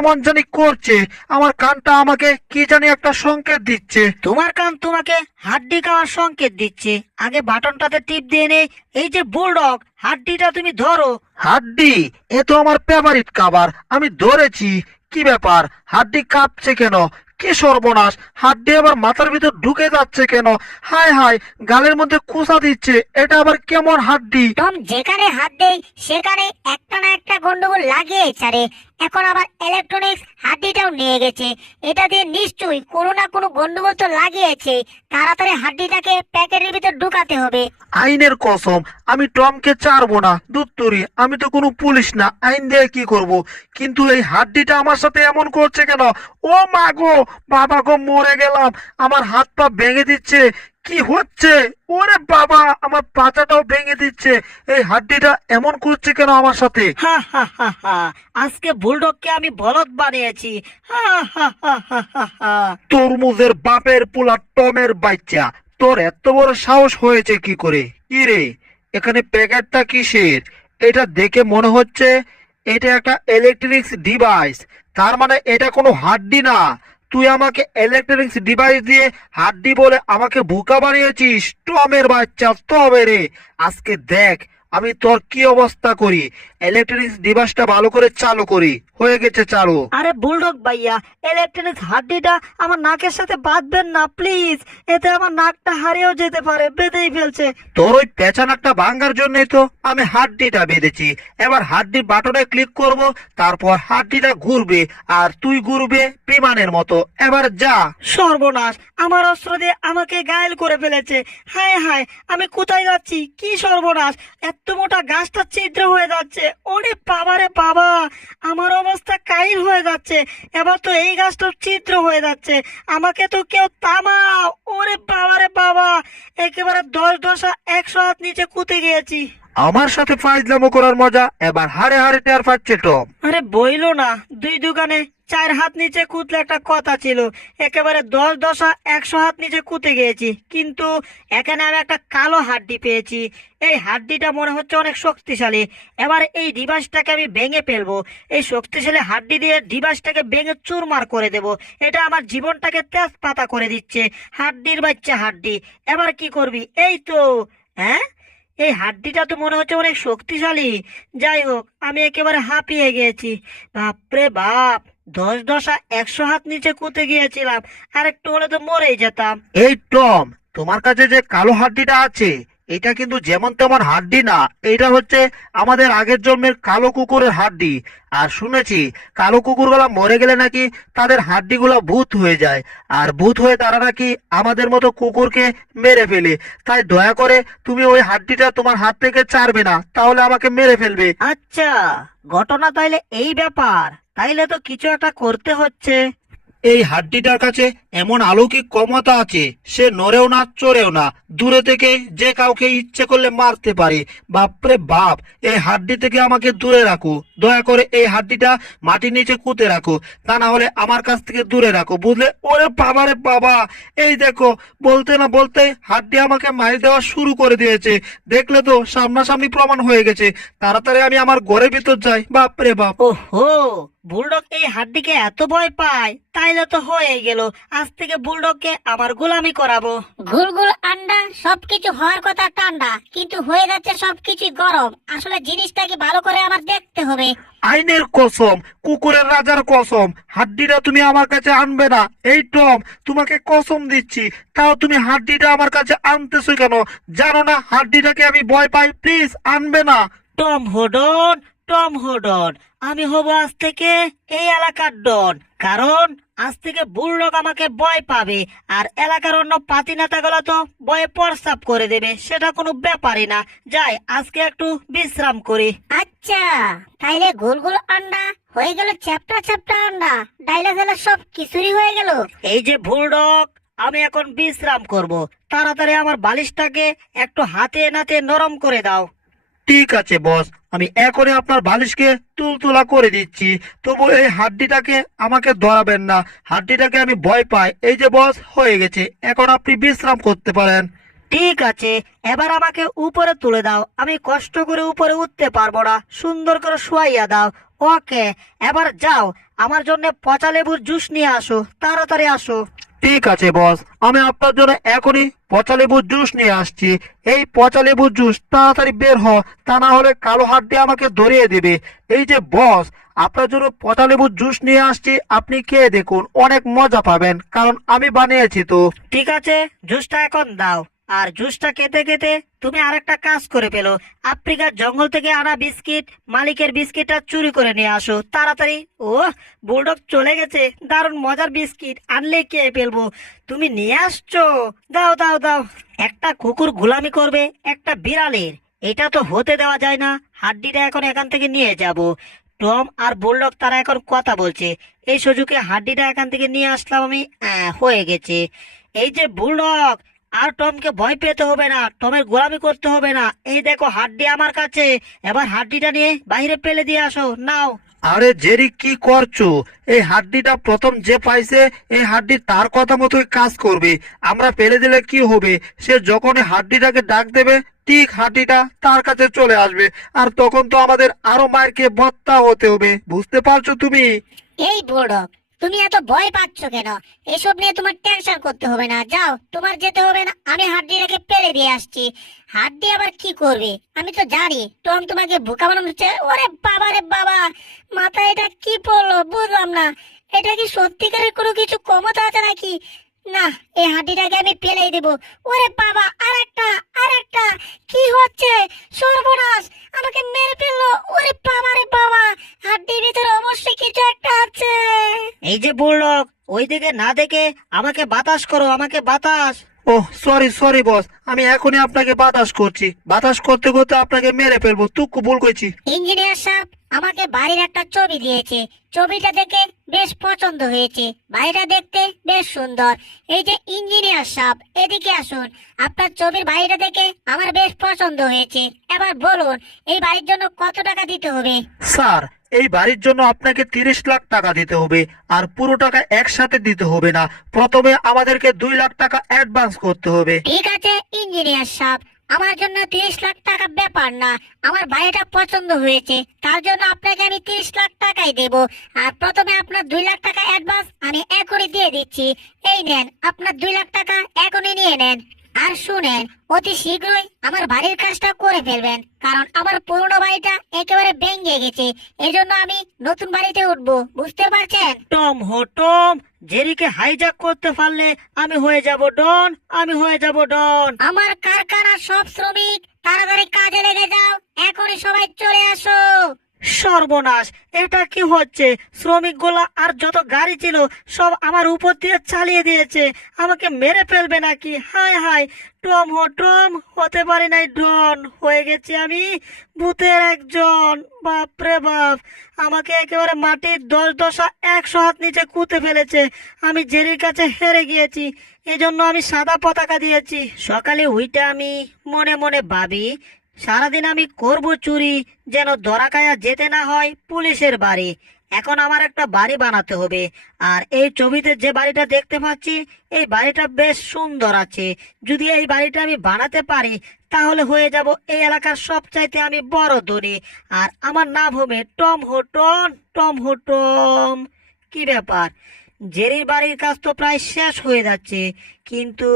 কেমন জানি করছে, আমার কানটা আমাকে কি জানি একটা সংকেত দিচ্ছে। তোমার কান তোমাকে হাড্ডি খাওয়ার সংকেত দিচ্ছে। আগে বাটনটাতে টিপ দিয়ে নে। এই যে বুলডগ, হাড্ডিটা তুমি ধরো। হাড্ডি? এ তো আমার ফেভারিট খাবার, আমি ধরেছি। কি ব্যাপার, হাড্ডি কাঁপছে কেন? কি সর্বনাশ, হাড্ডি আবার মাথার ভিতর ঢুকে যাচ্ছে কেন? হায় হায়, গালের মধ্যে কুচা দিচ্ছে, এটা আবার কেমন হাড্ডি? টম যেখানে হাত দেই সেখানে একটা না একটা গন্ডগোল লাগিয়ে ছাড়ে। এখন আবার ইলেকট্রনিক্স হাড্ডিটাও নিয়ে গেছে। এটা দিয়ে নিশ্চয়ই কোনো না কোনো গন্ডগোল তো লাগিয়েছে। তাড়াতাড়ি হাড্ডিটাকে প্যাকেটের ভিতর ঢুকাতে হবে। আইনের কসম, আমি টমকে ছাড়বো না। দুত্তুরি, আমি তো কোনো পুলিশ না, আইন দিয়ে কি করব? কিন্তু এই হাড্ডিটা আমার সাথে এমন করছে কেন? ও মা গো, বাবা গো, মরে গেলাম। আমার হাত পা ভেঙে দিচ্ছে। কি হচ্ছে? ওরে বাবা, আমার পাছাটাও ভেঙে দিচ্ছে। এই হাড্ডিটা এমন করছে কেন আমার সাথে? হা হা হা হা, আজকে বুলডগকে আমি বলদ বানিয়েছি। হা হা হা হা হা হা। তরমুজের বাপের পোলা টমের বাচ্চা, তোর এত বড় সাহস হয়েছে কি করে? কি রে, এখানে প্যাকেটটা কিসের? এটা দেখে মনে হচ্ছে এটা একটা ইলেকট্রনিক্স ডিভাইস। তার মানে এটা কোনো হাড্ডি না। তুই আমাকে ইলেকট্রনিক্স ডিভাইস দিয়ে হাড্ডি বলে আমাকে বোকা বানিয়েছিস। টমের বাচ্চা, তবে রে, আজকে দেখ আমি তোর কি অবস্থা করি। ইলেকট্রনিক্স ডিভাইসটা ভালো করে চালু করি। হয়ে গেছে চালু। আরে বুলডগ ভাইয়া, ইলেকট্রনিক্স হাড্ডিটা আমার নাকের সাথে বাঁধবেন না প্লিজ। এতে আমার নাকটা হারিয়েও যেতে পারে, বেঁধেই ফেলছে। তোর ওই পেছানাকটা ভাঙার জন্যই তো আমি হাড্ডিটা বেঁধেছি। এবার হাড্ডির বাটনে ক্লিক করব, তারপর হাড্ডিটা ঘুরবে আর তুই ঘুরবে বিমানের মতো। এবার যা। সর্বনাশ, আমার অস্ত্র দিয়ে আমাকে ঘায়েল করে ফেলেছে। হায় হায়, আমি কোথায় যাচ্ছি? কি সর্বনাশ, এত মোটা গাছটা ছিদ্র হয়ে যাচ্ছে। ওরে বাবা রে বাবা, আমার অবস্থা কাহিল হয়ে যাচ্ছে। এবার তো এই গাছটা ছিদ্র হয়ে যাচ্ছে। আমাকে তো কেউ থামাও। ওরে বাবা রে বাবা, একেবারে 10 100 হাত নিচে কুতে গিয়েছি। আমার সাথে ফাইজলামো করার মজা এবার হাড়ে হাড়ে টের পাচ্ছে টম। আরে বইলো না, দুই দোকানে 4 হাত নিচে কুতলে একটা কথা ছিল। একেবারে 100 হাত নিচে কুতে গিয়েছি, কিন্তু এখানে আমি একটা কালো হাড্ডি পেয়েছি। এই হাড্ডিটা মনে হচ্ছে অনেক শক্তিশালী। এবার এই ডিভাইসটাকে আমি ভেঙে ফেলবো। এই শক্তিশালী হাড্ডি দিয়ে ডিভাইসটাকে ভেঙে চুরমার করে দেব। এটা আমার জীবনটাকে তেজপাতা করে দিচ্ছে। হাড্ডির বাচ্চা হাড্ডি, এবার কি করবি? এই তো, হ্যাঁ, এই হাড্ডিটা তো মনে হচ্ছে অনেক শক্তিশালী। যাই হোক, আমি একেবারে হাঁপিয়ে গিয়েছি। বাপরে বাপ, 100 হাত নিচে কুতে গিয়েছিলাম। আর একটু হলে তো মরেই যেতাম। এই টম, তোমার কাছে যে কালো হাড্ডিটা আছে, এটা কিন্তু যেমন তেমন হাড্ডি না। এটা হচ্ছে আমাদের আগের জন্মের কালো কুকুরের হাড্ডি। আর শুনেছি কালো কুকুরগুলা মরে গেলে নাকি তাদের হাড্ডিগুলা ভূত হয়ে যায়, আর ভূত হয়ে তারা নাকি আমাদের মতো কুকুরকে মেরে ফেলে। তাই দয়া করে তুমি ওই হাড্ডিটা তোমার হাত থেকে ছাড়বে না, তাহলে আমাকে মেরে ফেলবে। আচ্ছা, ঘটনা তাইলে এই ব্যাপার। তাইলে তো কিছু একটা করতে হচ্ছে। এই হাড্ডিটার কাছে এমন অলৌকিক ক্ষমতা আছে, সে নড়েও না চড়েও না, দূরে থেকে যে কাউকে ইচ্ছে করলে মারতে পারে। বাপরে বাপ, এই হাড্ডি থেকে আমাকে দূরে রাখো। দয়া করে এই হাড্ডিটা মাটির নিচে পুঁতে রাখো, তা না হলে আমার কাছ থেকে দূরে রাখো, বুঝলে? ওরে বাবা রে বাবা, এই দেখো, বলতে না বলতে হাড্ডি আমাকে মারি দেওয়া শুরু করে দিয়েছে। দেখলে তো, সামনাসামনি প্রমাণ হয়ে গেছে। তাড়াতাড়ি আমি আমার ঘরের ভিতর যাই। বাপরে বাপ। ওহো, বুলডগ এই হাড্ডিকে এত ভয় পায়? তাইলে তো হয়ে গেল। আজ থেকে বুলডগকে আমার গোলামি করাবো। গুলগুল আন্ডা, সবকিছু হওয়ার কথা ঠান্ডা, কিন্তু হয়ে যাচ্ছে সবকিছু গরম। আসলে জিনিসটাকে ভালো করে আমার দেখতে হবে। আইনের কসম, কুকুরের রাজার কসম, হাড্ডিটা তুমি আমার কাছে আনবে না। এই টম, তোমাকে কসম দিচ্ছি, তাও তুমি হাড্ডিটা আমার কাছে আনতেছো কেন? জানো না হাড্ডিটাকে আমি ভয় পাই? প্লিজ আনবে না। টম হোডন, টম হোডন, আমি হব আজ থেকে এই এলাকার ডন। কারণ আজ থেকে বুলডগ আমাকে ভয় পাবে, আর এলাকার অন্য পাতি নেতাগুলো তো ভয়ে প্রস্তাব করে দেবে। সেটা কোনো ব্যাপারই না। যাই, আজকে একটু বিশ্রাম করি। আচ্ছা, তাইলে গুলগুল আন্ডা হয়ে গেল চ্যাপ্টা চ্যাপ্টা আন্ডা। ডাইলা ফেলা সব কিছুরই হয়ে গেল। এই যে বুলডগ, আমি এখন বিশ্রাম করব। তাড়াতাড়ি আমার বালিশটাকে একটু হাতে নাতে নরম করে দাও। ঠিক আছে বস, আমি এখনই আপনার বালিশকে তুলতুলা করে দিচ্ছি। তবু এই হাড্ডিটাকে আমাকে ধরাবেন না, হাড্ডিটাকে আমি ভয় পাই। এই যে বস, হয়ে গেছে, এখন আপনি বিশ্রাম করতে পারেন। ঠিক আছে, এবার আমাকে উপরে তুলে দাও। আমি কষ্ট করে উপরে উঠতে পারবো না, সুন্দর করে শুয়াইয়া দাও। ওকে, এবার যাও, আমার জন্য পচা লেবুর জুস নিয়ে আসো, তাড়াতাড়ি আসো। ঠিক আছে বস, আমি আপনার জন্য এখনই পচা লেবুর জুস নিয়ে আসছি। এই পচা লেবুর জুস তাড়াতাড়ি বের হ, তা না হলে কালো হাত দিয়ে আমাকে ধরিয়ে দেবে। এই যে বস, আপনার জন্য পচা লেবুর জুস নিয়ে আসছি, আপনি খেয়ে দেখুন, অনেক মজা পাবেন, কারণ আমি বানিয়েছি তো। ঠিক আছে, জুসটা এখন দাও। আর জুসটা খেতে খেতে তুমি আরেকটা কাজ করে ফেলো, আফ্রিকার জঙ্গল থেকে আনা বিস্কিট, মালিকের বিস্কিটটা চুরি করে নিয়ে আসো তাড়াতাড়ি। ও, বুলডগ চলে গেছে, দারুণ মজার বিস্কিট, আনলে খেয়ে ফেলবো। তুমি নিয়ে আসছো, দাও দাও দাও। একটা কুকুর গোলামি করবে একটা বিড়ালের, এটা তো হতে দেওয়া যায় না। হাড্ডিটা এখন এখান থেকে নিয়ে যাব। টম আর বুলডগ তারা এখন কথা বলছে, এই সুযোগে হাড্ডিটা এখান থেকে নিয়ে আসলাম আমি। হয়ে গেছে। এই যে বুলডগ, আর টমকে ভয় পেতে হবে না, টমের গোলামি করতে হবে না। এই দেখো হাড্ডি আমার কাছে, এবার হাড্ডিটা নিয়ে বাইরে ফেলে দিয়ে আসো, নাও। আরে জেরি, কি করছো? এই হাড্ডিটা প্রথম যে পাইছে, এই হাড্ডি তার কথা মতোই কাজ করবে। আমরা ফেলে দিলে কি হবে? সে যখন এই হাড্ডিটাকে ডাক দেবে, ঠিক হাড্ডিটা তার কাছে চলে আসবে, আর তখন তো আমাদের আরো মারকে ভর্তা হতে হবে। বুঝতে পারছো তুমি? এই বুলডগ, তুমি এত ভয় পাচ্ছ কেন? এসব নিয়ে তোমার টেনশন করতে হবে না, যাও, তোমার যেতে হবে না। আমি হাড্ডিটাকে পেলে দিয়ে আসছি। হাড্ডি আবার কি করবে আমি তো জানি। টম তোমাকে বোকা বানানো হচ্ছে। ওরে বাবা রে বাবা, মাথায় এটা কি পড়লো বুঝলাম না। এটা কি সত্যিকারের কোনো কিছু ক্ষমতা আছে নাকি? না, এই হাড্ডিটাকে আমি ফেলেই দেবো। ওরে বাবা, আরেকটা আরেকটা, কি হচ্ছে? সর্বনাশ, আমাকে মেরে ফেললো। ওরে বাবা রে বাবা, হাড্ডির ভিতরে অবশ্যই কিছু একটা আছে। এই যে বুলডগ, ওইদিকে না দেখে আমাকে বাতাস করো, আমাকে বাতাস। ওহ, সরি সরি বস, আমি এখনই আপনাকে বাতাস করছি। বাতাস করতে করতে আপনাকে মেরে ফেলবো, তুকু ভুল করছি। ইঞ্জিনিয়ার সাহেব আমাকে বাড়ির একটা ছবি দিয়েছে। ছবিটা দেখে বেশ পছন্দ হয়েছে। বাড়িটা দেখতে বেশ সুন্দর। এই যে ইঞ্জিনিয়ার সাহেব, এদিকে আসুন। আপনার ছবির বাড়িটা দেখে আমার বেশ পছন্দ হয়েছে। এবার বলুন, এই বাড়ির জন্য কত টাকা দিতে হবে? স্যার, এই বাড়ির জন্য আপনাকে 30 লাখ টাকা দিতে হবে, আর পুরো টাকা একসাথে দিতে হবে না। প্রথমে আমাদেরকে 2 লাখ টাকা অ্যাডভান্স করতে হবে। ঠিক আছে ইঞ্জিনিয়ার সাহেব, আমার জন্য 30 লাখ টাকা ব্যাপার না। আমার বাড়িটা পছন্দ হয়েছে, তার জন্য আপনাকে আমি 30 লাখ টাকাই দেব। আর প্রথমে আপনার 2 লাখ টাকা অ্যাডভান্স আমি এখনই দিয়ে দিচ্ছি। এই নেন, আপনার 2 লাখ টাকা এখনই নিয়ে নেন। আর শুনেন, অতি শীঘ্রই আমার বাড়ির কাজটা করে ফেলবেন, কারণ আমার পুরনো বাড়িটা একেবারে ভেঙে গেছে। এজন্য আমি নতুন বাড়িতে উঠবো, বুঝতে পারছেন? টম হো টম, জেরিকে হাইজ্যাক করতে পারলে আমি হয়ে যাব ডন, আমি হয়ে যাব ডন। আমার কারখানার সব শ্রমিক তাড়াতাড়ি কাজে লেগে যাও, এখনই সবাই চলে আসো। সর্বনাশ, এটা কি হচ্ছে? শ্রমিকগুলা আর যত গাড়ি ছিল সব আমার উপর দিয়ে চালিয়ে দিয়েছে। আমাকে মেরে ফেলবে নাকি? হায় হায়, টম হো টম, হতে পারি নাই ডন, হয়ে গেছি আমি ভূতের একজন। বাপ রে বাপ, আমাকে একেবারে মাটির 10 হাত নিচে কুঁতে ফেলেছে। আমি জেরির কাছে হেরে গিয়েছি, এজন্য আমি সাদা পতাকা দিয়েছি। সকালে উইটা আমি মনে মনে ভাবি, সারাদিন আমি করব চুরি, যেন ধরা খায়া যেতে না হয় পুলিশের বাড়ি। এখন আমার একটা বাড়ি বানাতে হবে। আর এই ছবিতে যে বাড়িটা দেখতে পাচ্ছি, এই বাড়িটা বেশ সুন্দর আছে। যদি এই বাড়িটা আমি বানাতে পারি, তাহলে হয়ে যাব এই এলাকার সবচাইতে আমি বড় ধনী। আর আমার নাম হবে টম হোটন, টম হোটম। কি ব্যাপার, জেরির বাড়ির কাজ তো প্রায় শেষ হয়ে যাচ্ছে, কিন্তু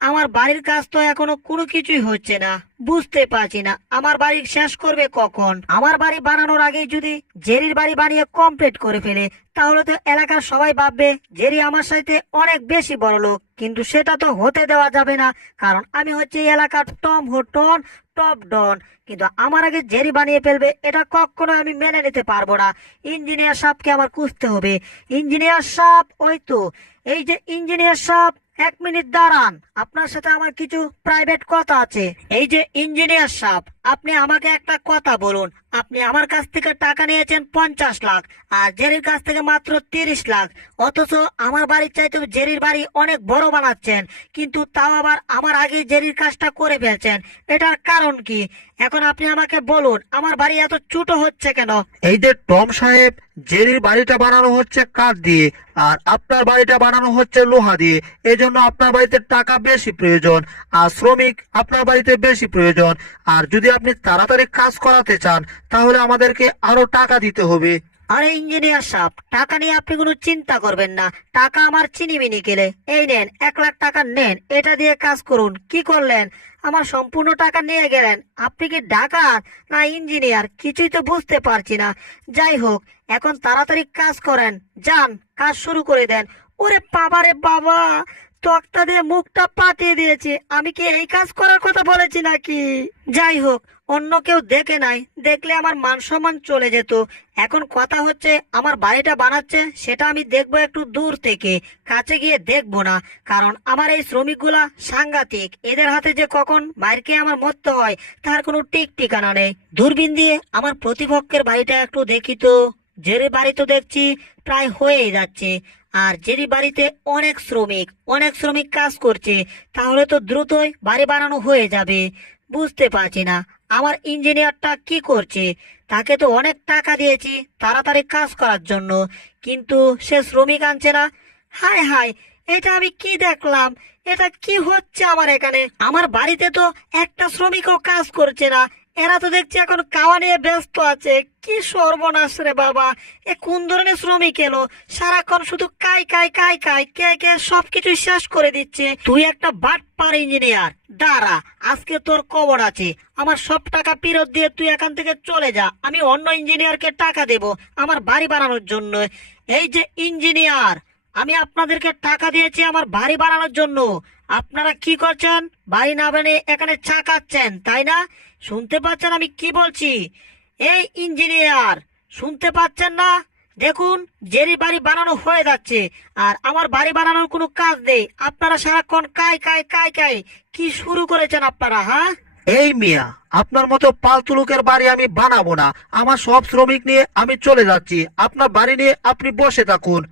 আমার বাড়ির কাজ তো এখনো কোনো কিছুই হচ্ছে না। বুঝতে পারছি না আমার বাড়ি শেষ করবে কখন। আমার বাড়ি বানানোর আগে যদি জেরির বাড়ি বানিয়ে কমপ্লিট করে ফেলে, তাহলে তো এলাকার সবাই ভাববে জেরি আমার সাথে অনেক বেশি বড় লোক। কিন্তু সেটা তো হতে দেওয়া যাবে না, কারণ আমি হচ্ছে এই এলাকার টম হোটন, টপ ডন। কিন্তু আমার আগে জেরি বানিয়ে ফেলবে, এটা কখনো আমি মেনে নিতে পারবো না। ইঞ্জিনিয়ার সাহেবকে আমার খুঁজতে হবে। ইঞ্জিনিয়ার সাহেব, ওই তো, এই যে ইঞ্জিনিয়ার সাহেব, 1 মিনিট দাঁড়ান, আপনার সাথে আমার কিছু প্রাইভেট কথা আছে। এই যে ইঞ্জিনিয়ার সাহেব, আপনি আমাকে একটা কথা বলুন। আপনি আমার কাছ থেকে টাকা নিয়েছেন 50 লাখ, আর জেরির কাছ থেকে মাত্র 30 লাখ। অথচ আমার বাড়ির চাইতে জেরির বাড়ি অনেক বড় বানাচ্ছেন, কিন্তু তাও আবার আমার আগে জেরির কাজটা করে ফেলছেন। এটার কারণ কি? এখন আপনি আমাকে বলুন, আমার বাড়ি এত ছোট হচ্ছে কেন? এই যে টম সাহেব, জেরির বাড়িটা বানানো হচ্ছে কাঠ দিয়ে, আর আপনার বাড়িটা বানানো হচ্ছে লোহা দিয়ে। এজন্য আপনার বাড়িতে টাকা বেশি প্রয়োজন, আর শ্রমিক আপনার বাড়িতে বেশি প্রয়োজন। আর যদি আপনি তাড়াতাড়ি কাজ করাতে চান, তাহলে আমাদেরকে আরো টাকা দিতে হবে। আরে ইঞ্জিনিয়ার সাহেব, টাকা নিয়ে আপনি কোনো চিন্তা করবেন না। টাকা আমার চিনিমিনি কেলে। এই নেন 1 লাখ টাকা নেন, এটা দিয়ে কাজ করুন। কি করলেন? আমার সম্পূর্ণ টাকা নিয়ে গেলেন। আপনি কি ডাকাত না ইঞ্জিনিয়ার কিছুই তো বুঝতে পারছি না। যাই হোক, এখন তাড়াতাড়ি কাজ করেন, যান কাজ শুরু করে দেন। ওরে বাবা রে বাবা, তক্তা দিয়ে মুখটা পাঠিয়ে দিয়েছে। আমি কি এই কাজ করার কথা বলেছি নাকি? যাই হোক, অন্য কেউ দেখে নাই, দেখলে আমার মান সম্মান চলে যেত। এখন কথা হচ্ছে, আমার বাড়িটা বানাচ্ছে সেটা আমি দেখবো একটু দূর থেকে, কাছে গিয়ে দেখবো না। কারণ আমার এই শ্রমিকগুলা সাংঘাতিক, এদের হাতে যে কখন বাইরকে আমার মরতে হয় তার কোনো ঠিক ঠিকানা নেই। দূরবীন দিয়ে আমার প্রতিপক্ষের বাড়িটা একটু দেখি তো। যে বাড়ি তো দেখছি প্রায় হয়েই যাচ্ছে, আর যেই বাড়িতে অনেক শ্রমিক কাজ করছে, তাহলে তো দ্রুতই বাড়ি বানানো হয়ে যাবে। বুঝতে পারছি না আমার ইঞ্জিনিয়ারটা কি করছে। তাকে তো অনেক টাকা দিয়েছি তাড়াতাড়ি কাজ করার জন্য, কিন্তু সে শ্রমিক আনছে না। হায় হায়, এটা আমি কি দেখলাম? এটা কি হচ্ছে আমার এখানে? আমার বাড়িতে তো একটা শ্রমিকও কাজ করছে না। এরা তো দেখছি এখন খাওয়া নিয়ে ব্যস্ত আছে। কি সর্বনাশ রে বাবা! এ কোন ধরনের শ্রমিক এলো? সারাক্ষণ শুধু কাই কাই কাই কাই, কে কে সবকিছু শেষ করে দিচ্ছে। তুই একটা বাটপার ইঞ্জিনিয়ার, দাঁড়া, আজকে তোর খবর আছে। আমার সব টাকা ফেরত দিয়ে তুই এখান থেকে চলে যা। আমি অন্য ইঞ্জিনিয়ারকে টাকা দেব আমার বাড়ি বানানোর জন্য। এই যে ইঞ্জিনিয়ার, আমি আপনাদেরকে টাকা দিয়েছি আমার বাড়ি বানানোর জন্য। আপনারা কি করছেন? বাড়ি না বানিয়ে এখানে চাকাচ্ছেন, তাই না? শুনতে পাচ্ছেন আমি কি বলছি? এই ইঞ্জিনিয়ার, শুনতে পাচ্ছেন না? দেখুন, জেরি বাড়ি বানানো হয়ে যাচ্ছে আর আমার বাড়ি বানানোর কোনো কাজ নেই। আপনারা সারাক্ষণ কাই কাই কাই কাই, কি শুরু করেছেন আপনারা? হ্যাঁ, এই মিয়া, আপনার মতো পালতু লোকের বাড়ি আমি বানাবো না। আমার সব শ্রমিক নিয়ে আমি চলে যাচ্ছি, আপনার বাড়ি নিয়ে আপনি বসে থাকুন।